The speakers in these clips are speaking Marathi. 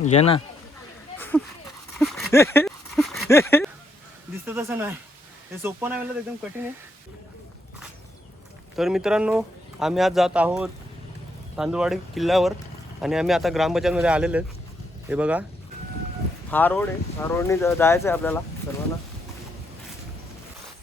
घे ना. दिसत तसं नाही. हे सोपं नाही म्हणलं एकदम कठीण आहे. तर मित्रांनो आम्ही आज जात आहोत तांदूळवाडी किल्ल्यावर आणि आम्ही आता ग्रामपंचायतमध्ये आलेले आहेत हे बघा. हा रोड आहे. हा रोडने जायचं आहे आपल्याला सर्वांना.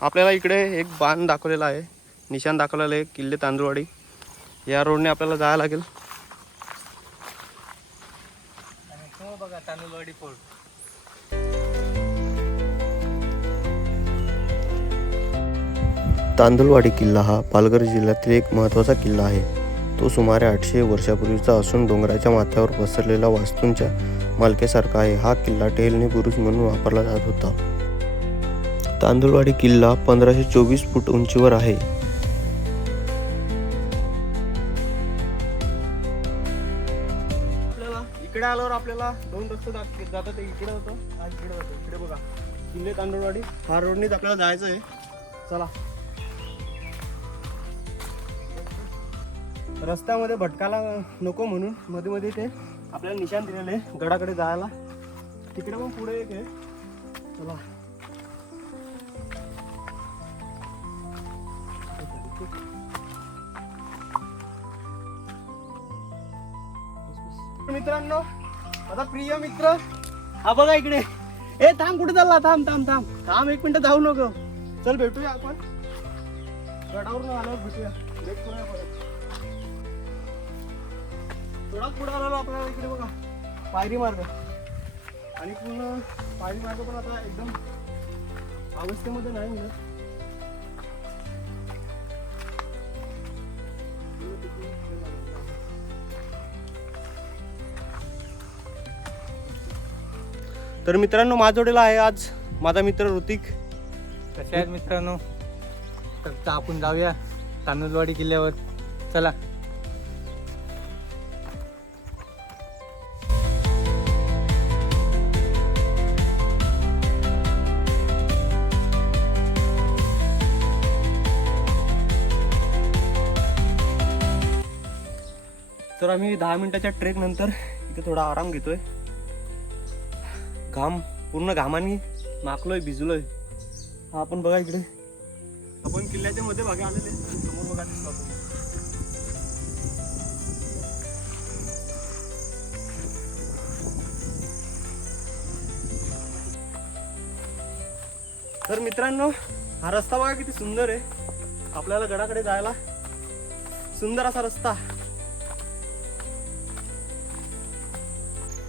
आपल्याला इकडे एक बाण दाखवलेला आहे. निशाण दाखवलेलं आहे किल्ले तांदूळवाडी. या रोडने आपल्याला जायला लागेल. तांदुळवाडी किल्ला हा पालघर जिल्ह्यातील एक महत्त्वाचा किल्ला आहे. तो सुमारे आठशे वर्षापूर्वीचा असून डोंगराच्या माथ्यावर पसरलेला वास्तूंच्या मालकेसारखा आहे. हा किल्ला टेहलनी बुरुज म्हणून वापरला जात होता. तांदुळवाडी किल्ला पंधराशे चोवीस फूट उंचीवर आहे. इकडे आल्यावर आपल्याला दोन रस्ते जातात ते इकडे होतं आणि इकडे जातो इकडे बघा. किल्ले तांदूळवाडी हा रोडनीच आपल्याला जायचं आहे. चला. रस्त्यामध्ये भटकायला नको म्हणून मध्ये मध्ये ते आपल्याला निशाण दिलेले आहे गडाकडे जायला. तिकडे पण पुढे एक आहे. चला. मित्रांनो आता प्रिय मित्र. हा बघा इकडे. ए थांब कुठे चालला? थांब थांब थांब. थांब एक मिनिट जाऊ नको. चल भेटूया आपण. गडावरून आल्यावर भेटूया. भेट करूया परत. थोडा पुढे आलो आपल्याला इकडे बघा. पायरी मार्ग. आणि पूर्ण पायरी मार्ग पण आता एकदम अवस्थेमध्ये नाही मिळत. तर मित्रांनो माझोडेला आहे आज माझा मित्र ऋतिक. कसे आहेत मित्रांनो? तर आपण जाऊया तांदूळवाडी किल्ल्यावर. चला. तर आम्ही दहा मिनिटाच्या ट्रेक नंतर इथे थोडा आराम घेतोय. घाम पूर्ण घामाने माकलोय भिजलोय. हा आपण बघा इकडे. आपण किल्ल्याच्या मध्ये भागे आलेले समोर बघा दिसतो आपण. तर मित्रांनो हा रस्ता बघा किती सुंदर आहे. आपल्याला गडाकडे जायला सुंदर असा रस्ता.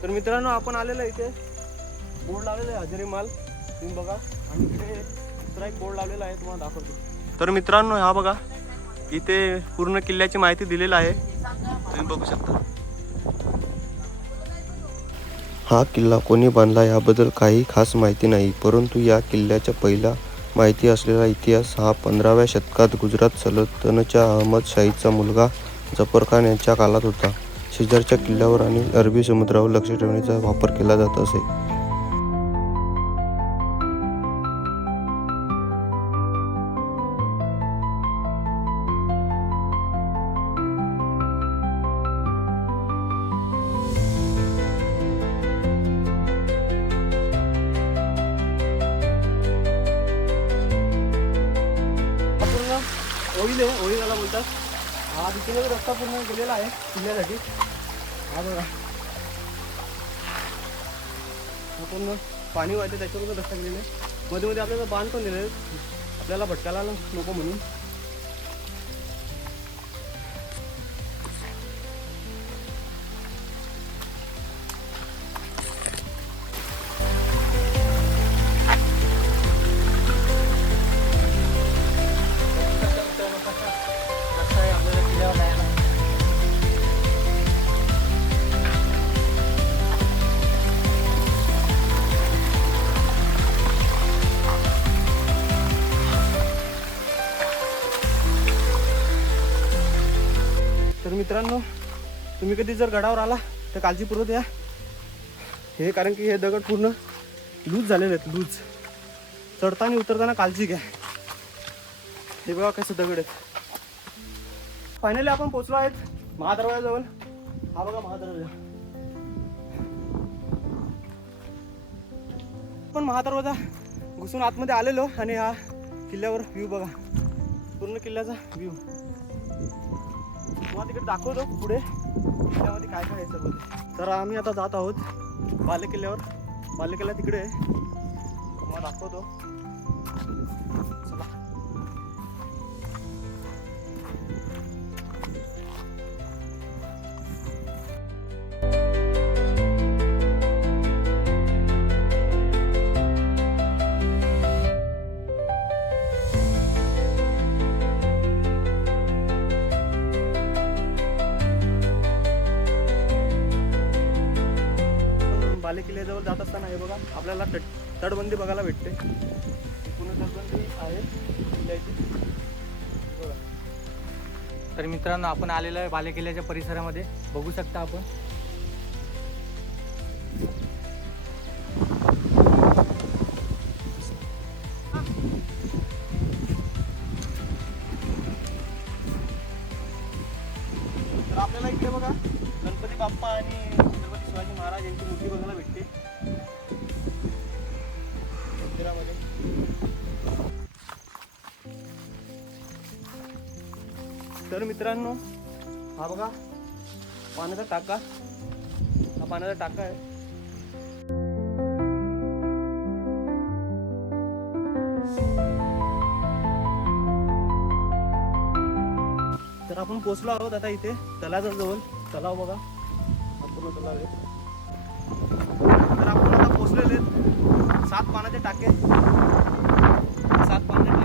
तर मित्रांनो आपण आलेलो आहे इथे. बोर्ड लावलेला आहे हजेरी माल. तुम्ही बघा. आणि इकडे दुसरा एक बोर्ड लावलेला आहे तुम्हाला दाखवतो. तर मित्रांनो हा बघा. इथे पूर्ण किल्ल्याची माहिती दिलेली आहे. तुम्ही बघू शकता. हा किल्ला कोणी बांधला याबद्दल काही खास माहिती नाही परंतु या किल्ल्याच्या पहिला माहिती असलेला इतिहास हा पंधराव्या शतकात गुजरात सलतनच्या अहमद शाहीचा मुलगा जफर खान यांच्या काळात होता. शेजारच्या किल्ल्यावर आणि अरबी समुद्रावर लक्ष ठेवण्याचा वापर केला जात असे. हा पूर्ण बोलतात. हा तिथे रस्ता पूर्ण गेलेला आहे किल्ल्यासाठी. हा बघा. पूर्ण पाणी वाहते त्याच्यावरून रस्ता गेलेला आहे. मध्ये मध्ये आपल्याला बांध पण दिलेलं आपल्याला भटकायला नको म्हणून. तुम्ही कधी जर गडावर आला तर काळजीपूर्वक या. हे कारण की हे दगड पूर्ण लूज झालेले आहेत लूज. चढताना उतरताना काळजी घ्या. हे बघा कसं दगड आहेत. फायनली आपण पोचलो आहेत महादरवाजाजवळ हा बघा महादरवाजा पण महादरवाजा घुसून आतमध्ये आलेलो आणि हा किल्ल्यावर व्ह्यू बघा. पूर्ण किल्ल्याचा व्ह्यू तुम्हाला तिकडे दाखवतो पुढे. किल्ल्यामध्ये काय काय आहे सर्व तर आम्ही आता जात आहोत बालेकिल्ल्यावर. बालेकिल्ला तिकडे आहे. तुम्हाला दाखवतो. किल्ल्याजवळ जात असताना हे बघा आपल्याला तट तटबंदी बघायला भेटते. पूर्ण तटबंदी आहे किल्ल्याची. बघा. तर मित्रांनो आपण आलेलो आहे बाले किल्ल्याच्या परिसरामध्ये. बघू शकता आपण. तर मित्रांनो हा बघा पाण्याचा टाका. हा पाण्याचा टाका आहे. तर आपण पोचलो आहोत आता इथे तलाच्या जवळ तलाव बघा. पूर्ण तलाव आहे. तर आपण आता पोचलेले सात पाण्याचे टाके. सात पाण्याचे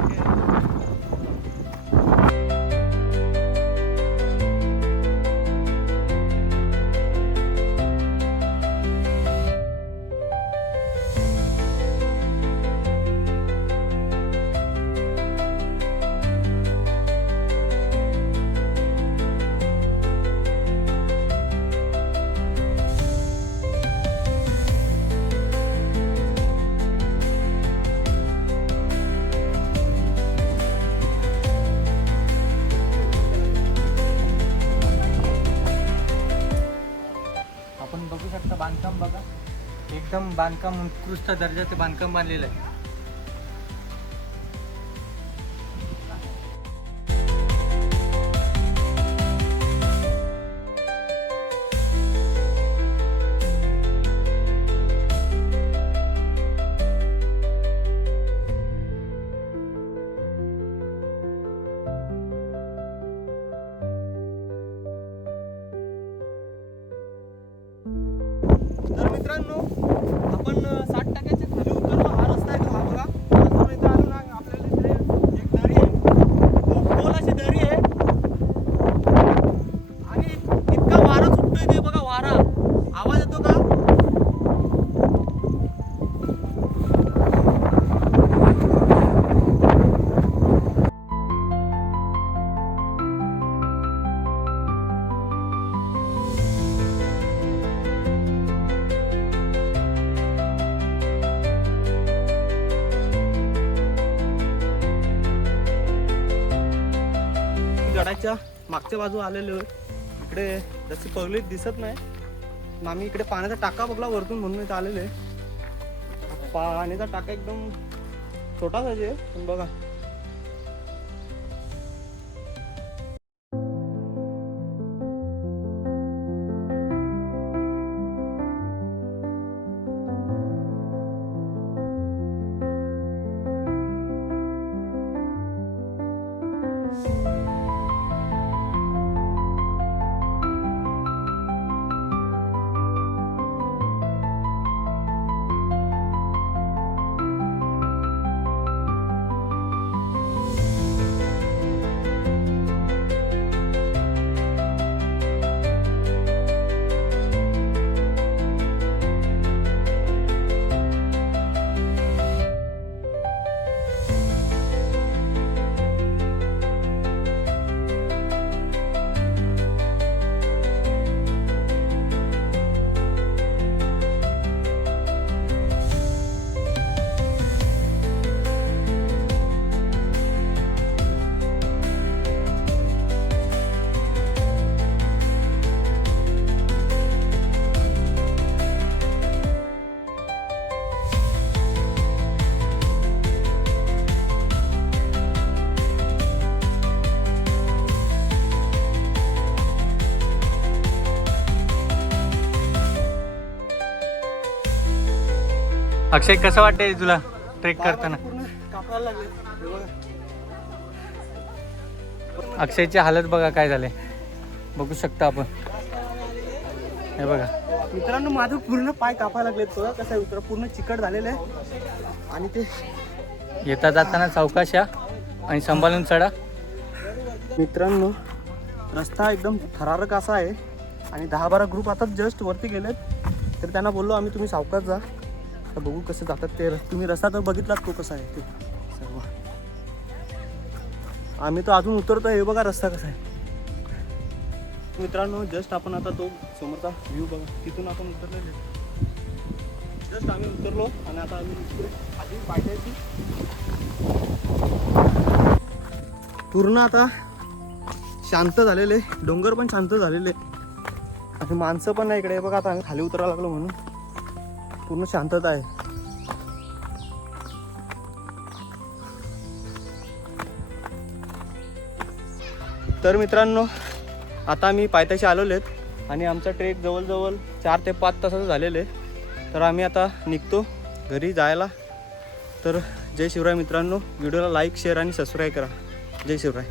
एकदम बांधकाम उत्कृष्ट दर्जाचे बांधकाम बांधलेलं आहे. खूप खोल गडाच्या मागच्या बाजू आलेलो इकडे जशी पगलीत दिसत नाही. आम्ही इकडे पाण्याचा टाका बघला वरतून म्हणून इथं आलेलो. आहे पाण्याचा टाका एकदम छोटाच आहे पण बघा. अक्षय कसं वाटतंय तुला ट्रेक करताना? लागले. अक्षयची हालत बघा काय झाले बघू शकता आपण. हे बघा. मित्रांनो माझं पूर्ण पाय कापायला लागलेत बघा कसं आहे उतर पूर्ण चिकट झालेलं आहे. आणि ते येता जाताना चौकाशा आणि सांभाळून चढा. मित्रांनो रस्ता एकदम थरारक असा आहे. आणि दहा बारा ग्रुप आता जस्ट वरती गेलेत. तर त्यांना बोललो आम्ही तुम्ही सावकाश जा. आता बघू कसं जातात ते. तुम्ही रस्ता तर बघितलात तो कसा आहे ते. सर्व. आम्ही तर अजून उतरतो हे बघा रस्ता कसा आहे. मित्रांनो जस्ट आपण आता तो समोरचा व्ह्यू बघा. तिथून आपण उतरलेले जस्ट आम्ही उतरलो आणि आता आम्ही आधी पाहिजे पूर्ण आता शांत झालेले डोंगर पण शांत झालेले आणि माणसं पण नाही इकडे. हे बघा आता आम्ही खाली उतरायला लागलो म्हणून. पूर्ण शांतता आहे. तर मित्रांनो आता आम्ही पायथ्याशी आलेलो आहेत आणि आमचा ट्रेक जवळजवळ चार ते पाच तासाचं झालेलं आहे. तर आम्ही आता निघतो घरी जायला. तर जय शिवराय मित्रांनो व्हिडिओला लाईक शेअर आणि सबस्क्राईब करा. जय शिवराय.